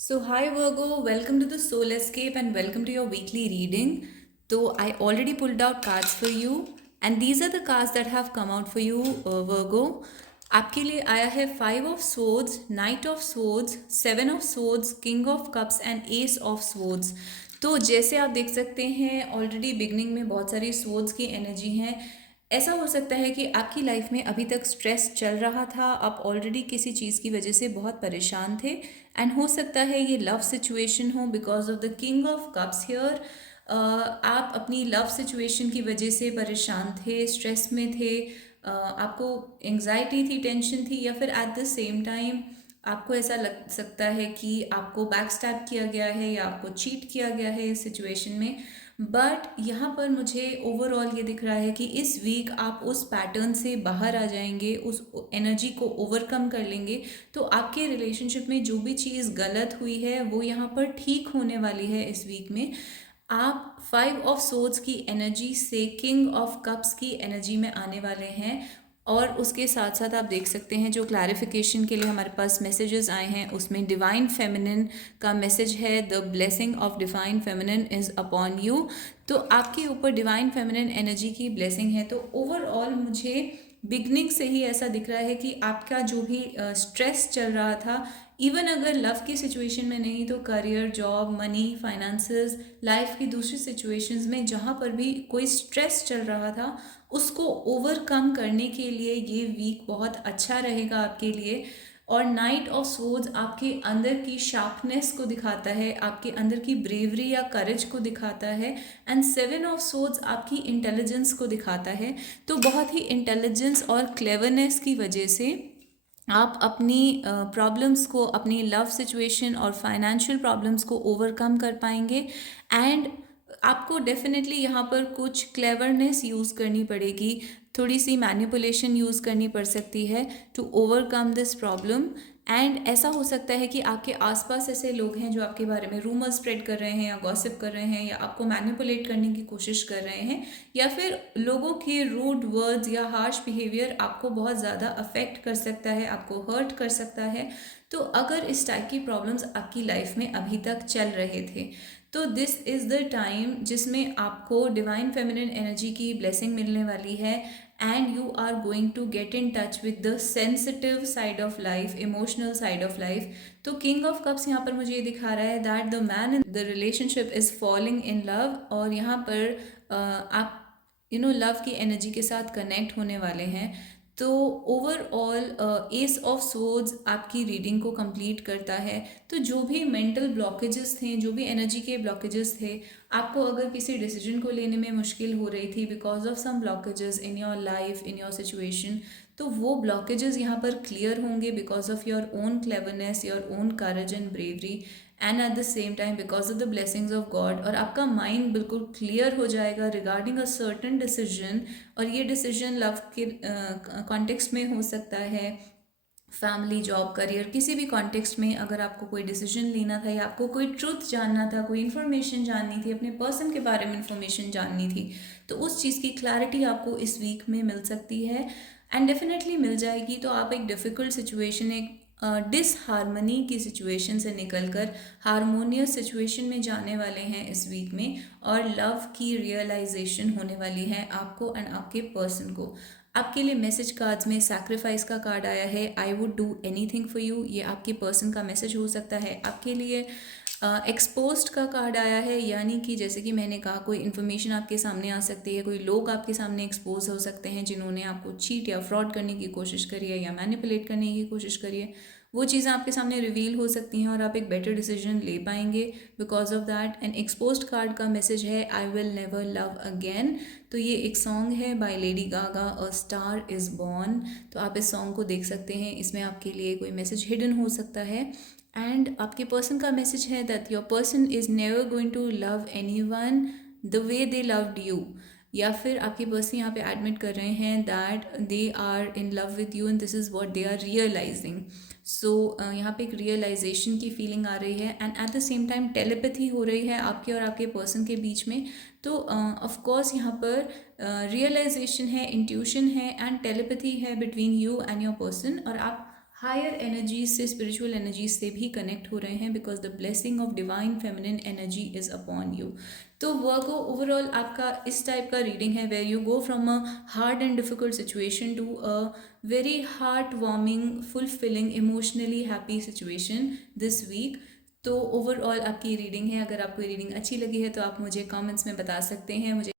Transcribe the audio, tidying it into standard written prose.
So, hi Virgo, welcome to the Soul Escape and welcome to your weekly reading. So, I already pulled out cards for you, and these are the cards that have come out for you, Virgo. आपके लिए आया है five of swords, night of swords, seven of swords, king of cups and S of swords. तो जैसे आप देख सकते हैं ऑलरेडी बिगनिंग में बहुत सारी swords की एनर्जी है. ऐसा हो सकता है कि आपकी लाइफ में अभी तक स्ट्रेस चल रहा था, आप ऑलरेडी किसी चीज़ की वजह से बहुत परेशान थे. एंड हो सकता है ये लव सिचुएशन हो because of the king of cups here. आप अपनी लव सिचुएशन की वजह से परेशान थे, स्ट्रेस में थे. आपको एंग्जाइटी थी, टेंशन थी, या फिर एट द सेम टाइम आपको ऐसा लग सकता है कि आपको बैक स्टैब किया गया है या आपको चीट किया गया है इस सिचुएशन में. बट यहाँ पर मुझे ओवरऑल ये दिख रहा है कि इस वीक आप उस पैटर्न से बाहर आ जाएंगे, उस एनर्जी को ओवरकम कर लेंगे. तो आपके रिलेशनशिप में जो भी चीज़ गलत हुई है वो यहाँ पर ठीक होने वाली है इस वीक में. आप फाइव ऑफ सोर्ड्स की एनर्जी से किंग ऑफ कप्स की एनर्जी में आने वाले हैं. और उसके साथ साथ आप देख सकते हैं जो क्लैरिफिकेशन के लिए हमारे पास मैसेजेस आए हैं उसमें डिवाइन फेमिनिन का मैसेज है. The blessing of divine feminine is upon you. तो आपके ऊपर डिवाइन फेमिनिन एनर्जी की ब्लेसिंग है. तो ओवरऑल मुझे बिगनिंग से ही ऐसा दिख रहा है कि आपका जो भी स्ट्रेस चल रहा था, इवन अगर लव की सिचुएशन में नहीं तो career, job, money, finances, life की दूसरी सिचुएशंस में जहाँ पर भी कोई स्ट्रेस चल रहा था उसको ओवरकम करने के लिए ये वीक बहुत अच्छा रहेगा आपके लिए. और नाइट ऑफ सोर्ड्स आपके अंदर की शार्पनेस को दिखाता है, आपके अंदर की ब्रेवरी या करेज को दिखाता है. एंड सेवन ऑफ सोर्ड्स आपकी इंटेलिजेंस को दिखाता है. तो बहुत ही इंटेलिजेंस और क्लेवरनेस की वजह से आप अपनी प्रॉब्लम्स को, अपनी लव सिचुएशन और फाइनेंशियल प्रॉब्लम्स को ओवरकम कर पाएंगे. एंड आपको डेफिनेटली यहाँ पर कुछ क्लेवरनेस यूज़ करनी पड़ेगी, थोड़ी सी मैनिपुलेशन यूज़ करनी पड़ सकती है to overcome this problem. And ऐसा हो सकता है कि आपके आसपास ऐसे लोग हैं जो आपके बारे में रूमर स्प्रेड कर रहे हैं या गॉसिप कर रहे हैं या आपको मैनिपुलेट करने की कोशिश कर रहे हैं, या फिर लोगों के रूड वर्ड्स या हार्श बिहेवियर आपको बहुत ज़्यादा अफेक्ट कर सकता है, आपको हर्ट कर सकता है. तो अगर इस टाइप की प्रॉब्लम्स आपकी लाइफ में अभी तक चल रहे थे तो दिस इज़ द टाइम जिसमें आपको डिवाइन फेमिनिन एनर्जी की ब्लेसिंग मिलने वाली है. And you are going to get in touch with the sensitive side of life, emotional side of life. तो किंग ऑफ कप्स यहाँ पर मुझे ये दिखा रहा है that the man in the relationship is falling in love. और यहाँ पर आप लव की एनर्जी के साथ कनेक्ट होने वाले हैं. तो ओवरऑल एस ऑफ सोर्ड्स आपकी रीडिंग को कंप्लीट करता है. तो जो भी मेंटल ब्लॉकेजेस थे, जो भी एनर्जी के ब्लॉकेजेस थे, आपको अगर किसी डिसीजन को लेने में मुश्किल हो रही थी because of some blockages in your life, in your situation, तो वो ब्लॉकेजेस यहाँ पर क्लियर होंगे because of your own cleverness, your own courage and bravery. And at the same time because of the blessings of god. और आपका mind बिल्कुल clear हो जाएगा रिगार्डिंग अ सर्टन डिसीजन. और ये डिसीजन लव के कॉन्टेक्स्ट में हो सकता है, फैमिली, जॉब, करियर, किसी भी कॉन्टेक्स्ट में. अगर आपको कोई डिसीजन लेना था या आपको कोई ट्रूथ जानना था, कोई इन्फॉर्मेशन जाननी थी, अपने पर्सन के बारे में इन्फॉर्मेशन जाननी थी, तो उस चीज़ की क्लैरिटी आपको इस वीक में मिल सकती है. एंड डेफिनेटली मिल जाएगी. तो आप एक डिफ़िकल्ट सिचुएशन, एक डिसहारमनी की सिचुएशन से निकलकर हारमोनियस सिचुएशन में जाने वाले हैं इस वीक में. और लव की रियलाइजेशन होने वाली है आपको एंड आपके पर्सन को. आपके लिए मैसेज कार्ड्स में सैक्रिफाइस का कार्ड आया है, I would do anything for you. ये आपके पर्सन का मैसेज हो सकता है आपके लिए. एक्सपोज्ड का कार्ड आया है, यानी कि जैसे कि मैंने कहा कोई इन्फॉर्मेशन आपके सामने आ सकती है, कोई लोग आपके सामने एक्सपोज हो सकते हैं जिन्होंने आपको चीट या फ्रॉड करने की कोशिश करी है या मैनिपुलेट करने की कोशिश करी है. वो चीज़ें आपके सामने रिवील हो सकती हैं और आप एक बेटर डिसीजन ले पाएंगे because of that. And exposed card का मैसेज है I will never love again. तो ये एक सॉन्ग है by Lady Gaga, a star is born. तो आप इस सॉन्ग को देख सकते हैं, इसमें आपके लिए कोई मैसेज हिडन हो सकता है. एंड आपके पर्सन का मैसेज है that your person is never going to love anyone the way they loved you. या फिर आपके पर्सन यहाँ पे एडमिट कर रहे हैं that they are in love with you and this is what they are realising. So यहाँ पे एक रियलाइजेशन की फीलिंग आ रही है. And at the same time telepathy हो रही है आपके और आपके पर्सन के बीच में. तो ऑफकोर्स यहाँ पर रियलाइजेशन है, इंट्यूशन है एंड टेलीपैथी है between you and your person. और आप हायर एनर्जीज से, स्पिरिचुअल एनर्जीज से भी कनेक्ट हो रहे हैं, because the blessing of divine feminine energy is upon you. तो वर्गो ओवरऑल आपका इस टाइप का रीडिंग है, where you go from a hard and difficult situation to a very heart warming, fulfilling, emotionally happy situation this week. तो overall आपकी reading है। अगर आपको ये रीडिंग अच्छी लगी है तो आप मुझे कमेंट्स में बता सकते हैं। मुझे